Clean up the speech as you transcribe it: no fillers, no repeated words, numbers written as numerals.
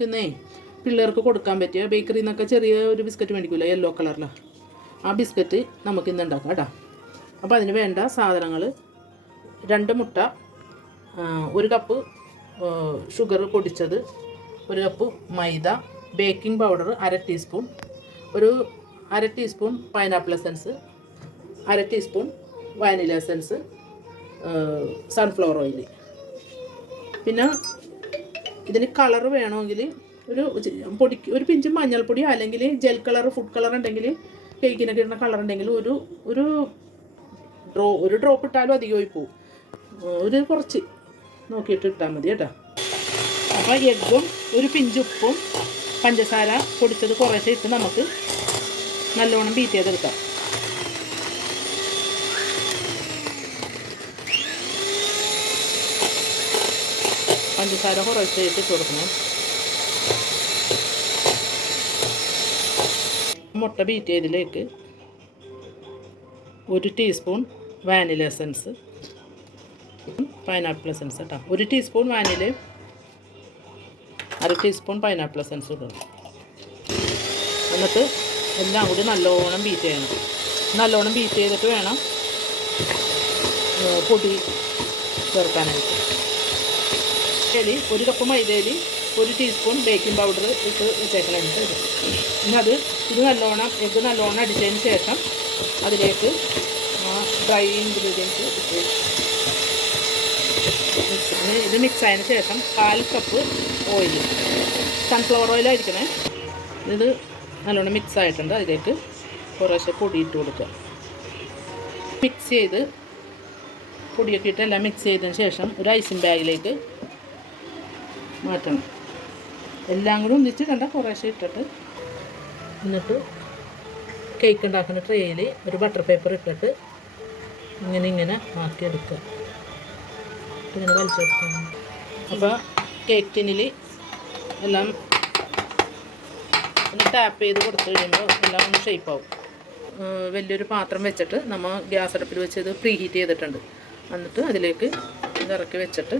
നമുക്കിന്നേ പിള്ളേർക്ക് കൊടുക്കാൻ പറ്റിയ ബേക്കറിയിൽ നിന്നൊക്കെ ചെറിയ ഒരു ബിസ്ക്കറ്റ് മേടിക്കില്ല, യെല്ലോ കളറിലാണ്. ആ ബിസ്ക്കറ്റ് നമുക്കിന്ന് ഉണ്ടാക്കാം കേട്ടോ. അപ്പോൾ അതിന് വേണ്ട സാധനങ്ങൾ: 2 മുട്ട, 1 കപ്പ് ഷുഗർ പൊടിച്ചത്, 1 കപ്പ് മൈദ, ബേക്കിംഗ് പൗഡർ 1/2 ടീസ്പൂൺ, ഒരു 1/2 teaspoon pineapple essence, 1/2 teaspoon vanilla essence, sunflower oil. പിന്നെ ഇതിന് കളർ വേണമെങ്കിൽ ഒരു പിഞ്ച് മഞ്ഞൾപ്പൊടി അല്ലെങ്കിൽ ജെൽ കളർ, ഫുഡ് കളർ ഉണ്ടെങ്കിൽ, കേക്കിനൊക്കെ ഇടുന്ന കളർ ഉണ്ടെങ്കിൽ ഒരു ഡ്രോപ്പ് ഇട്ടാലും അധികമായി പോവും. കുറച്ച് നോക്കിയിട്ട് ഇട്ടാൽ മതി കേട്ടോ. അപ്പോൾ എഗ്ഗും ഒരു പിഞ്ച് ഉപ്പും പഞ്ചസാര പൊടിച്ചത് കുറേശ്ശെ ഇട്ട് നമുക്ക് നല്ലോണം ബീറ്റ് ചെയ്തെടുക്കാം. പഞ്ചസാര കുറേശ്ശെ ഇട്ട് കൊടുക്കണം. മുട്ട ബീറ്റ് ചെയ്തതിലേക്ക് 1 teaspoon vanilla essence, pineapple essence കേട്ടോ. 1 ടീസ്പൂൺ വാനിലയും 1/2 ടീസ്പൂൺ പൈനാപ്പിൾ എസൻസ് ഇടണം. എന്നിട്ട് എല്ലാം കൂടി നല്ലോണം ബീറ്റ് ചെയ്യണം. നല്ലോണം ബീറ്റ് ചെയ്തിട്ട് വേണം പൊടി ചേർക്കാനായിട്ട്. 1 കപ്പ് മൈദയിൽ 1 ടീസ്പൂൺ ബേക്കിംഗ് പൗഡർ ഇട്ട് വെച്ചേക്കണമായിട്ട് ഇടും. ഇനി ഇത് നല്ലോണം അടിച്ചതിന് ശേഷം അതിലേക്ക് ഡ്രൈ ഇൻഗ്രീഡിയൻസ് ഇട്ട് ഇത് മിക്സ് ആയതിന് ശേഷം 1/4 കപ്പ് ഓയിൽ, സൺഫ്ലവർ ഓയിലായിരിക്കണേ. ഇത് നല്ലോണം മിക്സ് ആയിട്ടുണ്ട്. അതിലേക്ക് കുറേശ്ശെ പൊടി ഇട്ട് കൊടുക്കുക. മിക്സ് ചെയ്ത് പൊടിയൊക്കെ ഇട്ട് എല്ലാം മിക്സ് ചെയ്തതിന് ശേഷം ഒരു ഐസിങ് ബാഗിലേക്ക് മാറ്റണം. എല്ലാം കൂടി ഒന്നിച്ചിടണ്ട, കുറേശ്ശെ ഇട്ടിട്ട്. എന്നിട്ട് കേക്ക് ഉണ്ടാക്കുന്ന ട്രേയിൽ ഒരു ബട്ടർ പേപ്പർ ഇട്ടിട്ട് ഇങ്ങനെ ആക്കിയെടുക്കുക. ഇങ്ങനെ വലിച്ചെടുക്കണം. അപ്പോൾ കേക്ക് ടിന്നിൽ എല്ലാം ഒന്ന് ടാപ്പ് ചെയ്ത് കൊടുത്തു കഴിയുമ്പോൾ എല്ലാം ഒന്ന് ഷേപ്പാവും. വലിയൊരു പാത്രം വെച്ചിട്ട് നമ്മൾ ഗ്യാസ് അടുപ്പിൽ വെച്ച് ഇത് പ്രീ ഹീറ്റ് ചെയ്തിട്ടുണ്ട്. എന്നിട്ട് അതിലേക്ക് ഇറക്കി വെച്ചിട്ട്